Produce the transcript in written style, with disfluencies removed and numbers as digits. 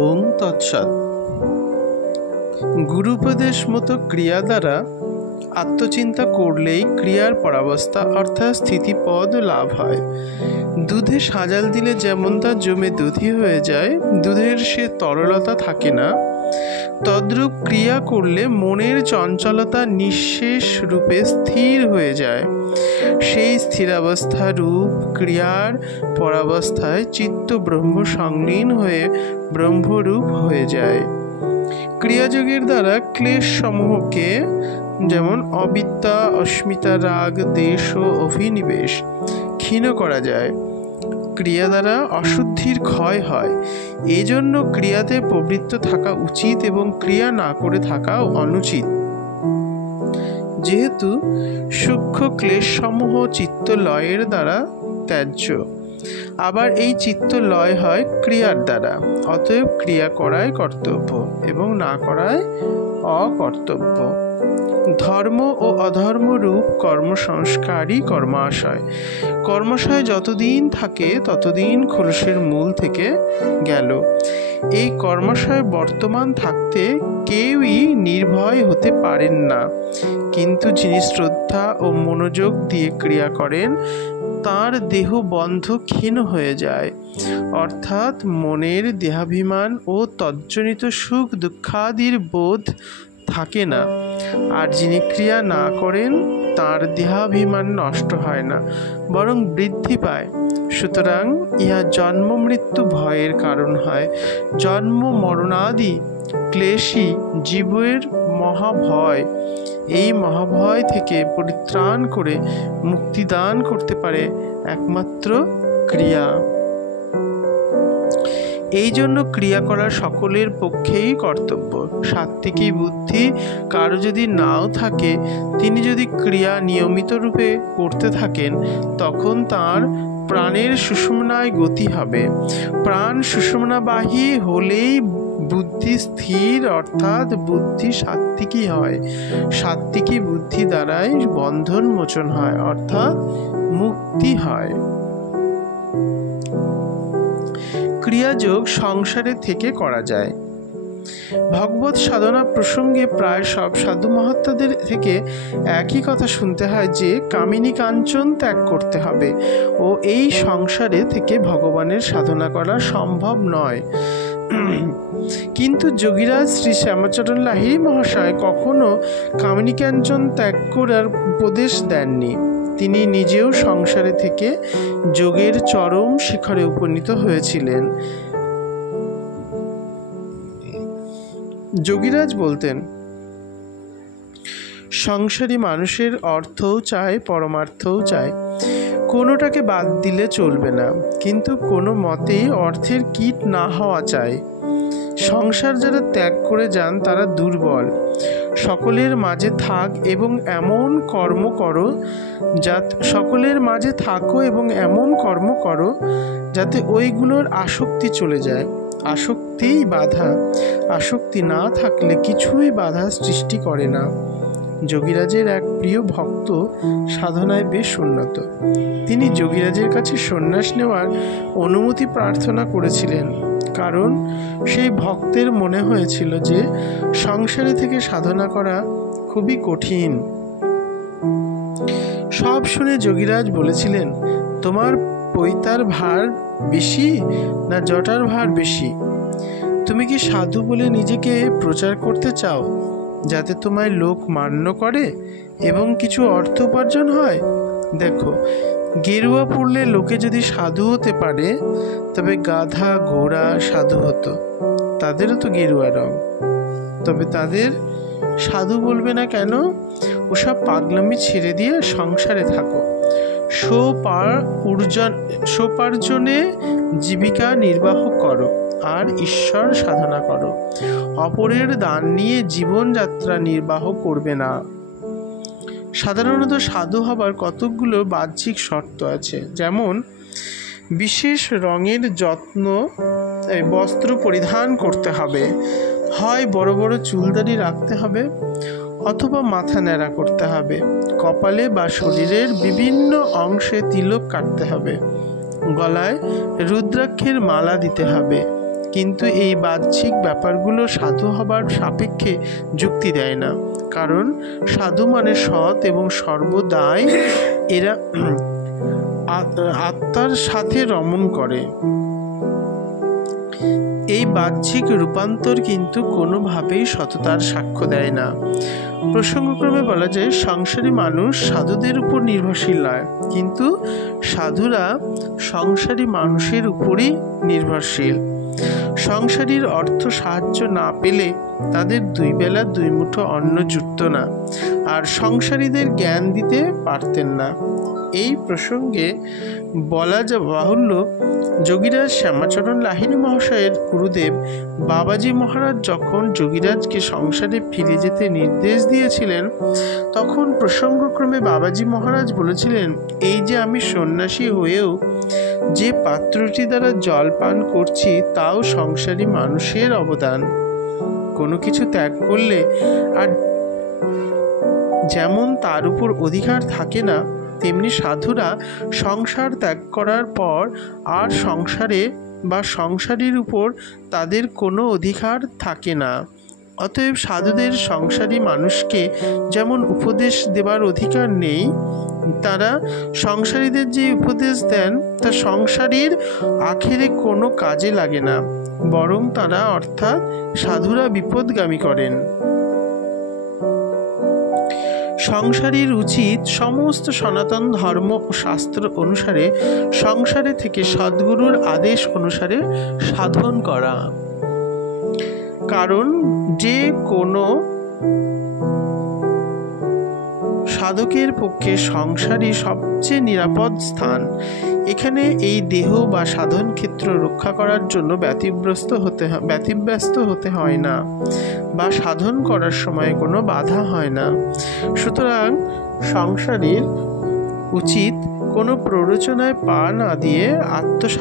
ওং তৎসৎ। গুরুপদেশ মতো ক্রিয়া দ্বারা আত্মচিন্তা করলেই ক্রিয়ার পরাবস্থা অর্থাৎ স্থিতিপদ লাভ হয়। দুধে সাজাল দিলে যেমন তা জমে দধি হয়ে যায়, দুধের সে তরলতা থাকে না, তদ্রূপ ক্রিয়া করলে মনের চঞ্চলতা নিঃশেষ রূপে স্থির হয়ে যায়। সেই স্থিরাবস্থা রূপ ক্রিয়ার পরাবস্থায় চিত্ত ব্রহ্ম সংলীন হয়ে ব্রহ্মরূপ হয়ে যায়। ক্রিয়াযোগের দ্বারা ক্লেশ সমূহকে, যেমন অবিদ্যা, অস্মিতা, রাগ, দেশ ও অভিনিবেশ ক্ষীণ করা যায়। ক্রিয়া দ্বারা অশুদ্ধির ক্ষয় হয়। এই জন্য ক্রিয়াতে প্রবৃত্ত থাকা উচিত এবং ক্রিয়া না করে থাকাও অনুচিত, যেহেতু সূক্ষ্ম ক্লেশ সমূহ চিত্ত লয়ের দ্বারা ত্যায্য। আবার এই চিত্ত লয় হয় ক্রিয়ার দ্বারা, অতএব ক্রিয়া করাই কর্তব্য এবং না করাই অকর্তব্য। ধর্ম ও অধর্ম রূপ কর্মসংস্কারই কর্মাশয়। কর্মাশয় যতদিন থাকে ততদিন খোলসের মূল থেকে গেল। এই কর্মাশয় বর্তমান থাকতে কেউই নির্ভয় হতে পারেন না, কিন্তু যিনি শ্রদ্ধা ও মনোযোগ দিয়ে ক্রিয়া করেন তার দেহ বন্ধ ক্ষীণ হয়ে যায়, অর্থাৎ মনের দেহাভিমান ও তজ্জনিত সুখ দুঃখাদির বোধ থাকে না। আর যিনি ক্রিয়া না করেন তার দেহাভিমান নষ্ট হয় না, বরং বৃদ্ধি পায়। সুতরাং ইহা জন্ম মৃত্যু ভয়ের কারণ হয়। জন্ম মরণাদি ক্লেশই জীবের মহাভয়। এই মহাভয় থেকে পরিত্রাণ করে মুক্তিদান করতে পারে একমাত্র ক্রিয়া। এই জন্য ক্রিয়া করা সকলের পক্ষেই কর্তব্য। সাত্ত্বিকী বুদ্ধি কারো যদি নাও থাকে, তিনি যদি ক্রিয়া নিয়মিত রূপে করতে থাকেন, তখন তার প্রাণের সুষুম্নায় গতি হবে। প্রাণ সুষুম্নাবাহী হলেই বুদ্ধি স্থির, অর্থাৎ বুদ্ধি সাত্ত্বিকী হয়। সাত্ত্বিকী বুদ্ধি দ্বারাই বন্ধন মোচন হয়, অর্থাৎ মুক্তি হয়। ক্রিয়াযোগ সংসারে থেকে করা যায়। ভগবত সাধনা প্রসঙ্গে প্রায় সব সাধু মহাত্মাদের থেকে একই কথা শুনতে হয় যে কামিনী কাঞ্চন ত্যাগ করতে হবে ও এই সংসারে থেকে ভগবানের সাধনা করা সম্ভব নয়। কিন্তু যোগীরাজ শ্রী শ্যামাচরণ লাহিড়ী মহাশয় কখনো কামিনী কাঞ্চন ত্যাগ করার উপদেশ দেননি। তিনি নিজেও সংসারে থেকে যোগের চরম শিখরে উপনীত হয়েছিলেন। যোগীরাজ বলতেন, সংসারী মানুষের অর্থও চায়, পরমার্থও চায়, কোনোটাকে বাদ দিলে চলবে না, কিন্তু কোনো মতেই অর্থের কীট না হওয়া চাই। সংসার যারা ত্যাগ করে যান তারা দুর্বল। সকলের মাঝে থাক এবং এমন কর্ম করো সকলের মাঝে থাকো এবং এমন কর্ম করো যাতে ওইগুলোর আসক্তি চলে যায়। আসক্তিই বাধা। আসক্তি না থাকলে কিছুই বাধা সৃষ্টি করে না। যোগীরাজের এক প্রিয় ভক্ত সাধনায় বেশ উন্নত। তিনি যোগীরাজের কাছে সন্ন্যাস নেওয়ার অনুমতি প্রার্থনা করেছিলেন, কারণ সেই ভক্তের মনে হয়েছিল যে সংসারে থেকে সাধনা করা খুবই কঠিন। সব শুনে যোগীরাজ বলেছিলেন, তোমার পৈতার ভার বেশি না জটার ভার বেশি? তুমি কি সাধু বলে নিজেকে প্রচার করতে চাও যাতে তোমায় লোক মান্য করে এবং কিছু অর্থ উপার্জন হয়? দেখো, গেরুয়া পড়লে লোকে যদি সাধু হতে পারে, তবে গাধা ঘোড়া সাধু হতো, তাদেরও তো গেরুয়া রং, তবে তাদের সাধু বলবে না কেন? ওসব পাগলামি ছেড়ে দিয়ে সংসারে থাকো, সোপার্জনে জীবিকা নির্বাহ করো আর ঈশ্বর সাধনা করো। অপরের দান নিয়ে জীবনযাত্রা নির্বাহ করবে না। সাধারণত সাধু হবার কতকগুলো বাহ্যিক শর্ত আছে, যেমন বিশেষ রঙের বস্ত্র পরিধান করতে হবে, হয় বড় বড় চুলদাড়ি রাখতে হবে অথবা মাথা ন্যাড়া করতে হবে, কপালে বা শরীরের বিভিন্ন অংশে তিলক কাটতে হবে, গলায় রুদ্রাক্ষের মালা দিতে হবে, কিন্তু এই বাহ্যিক ব্যাপারগুলো সাধু হবার সাপেক্ষে যুক্তি দেয় না, কারণ সাধু মানে সৎ এবং সর্বদাই এরা আত্মার সাথে রমণ করে। এই বাহ্যিক রূপান্তর কিন্তু কোনোভাবেই সততার সাক্ষ্য দেয় না। প্রসঙ্গক্রমে বলা যায়, সংসারী মানুষ সাধুদের উপর নির্ভরশীল নয়, কিন্তু সাধুরা সংসারী মানুষের উপরই নির্ভরশীল। সংসারীর অর্থ সাহায্য না পেলে তাদের 2 বেলা 2 মুঠো অন্ন জুটত না, আর সংসারীদের জ্ঞান দিতে পারতেন না। এই প্রসঙ্গে বলা যা বাহুল্য, যোগীরাজ শ্যামাচরণ লাহিড়ী মহাশয়ের গুরুদেব বাবাজি মহারাজ যখন যোগীরাজকে সংসারে ফিরে যেতে নির্দেশ দিয়েছিলেন, তখন প্রসঙ্গক্রমে বাবাজি মহারাজ বলেছিলেন, এই যে আমি সন্ন্যাসী হয়েও যে পাত্রটি দ্বারা জল পান করছি, তাও সংসারী মানুষের অবদান। কোনো কিছু ত্যাগ করলে আর যেমন তার উপর অধিকার থাকে না, তেমনি সাধুরা সংসার ত্যাগ করার পর আর সংসারে বা সংসারীর উপর তাদের কোনো অধিকার থাকে না। অতএব সাধুদের সংসারী মানুষকে যেমন উপদেশ দেবার অধিকার নেই, তারা সংসারীদের যে উপদেশ দেন তা সংসারীর আখেরে কোনো কাজে লাগে না, বরং তারা অর্থাৎ সাধুরা বিপদগামী করেন। সংসারীর উচিত সমস্ত সনাতন ধর্ম ও শাস্ত্র অনুসারে সংসারে থেকে সদ্গুরুর আদেশ অনুসারে সাধন করা, কারণ যে কোনো সাধকের পক্ষে সংসারই সবচেয়ে নিরাপদ স্থান। এখানে এই দেহ বা সাধন ক্ষেত্র রক্ষা করার জন্য ব্যতিব্যস্ত হতে হয় না, বা সাধন করার সময় কোনো বাধা হয় না। সুতরাং সংসারীর উচিত কোনো প্ররোচনায় পা না দিয়ে আত্মসাৎ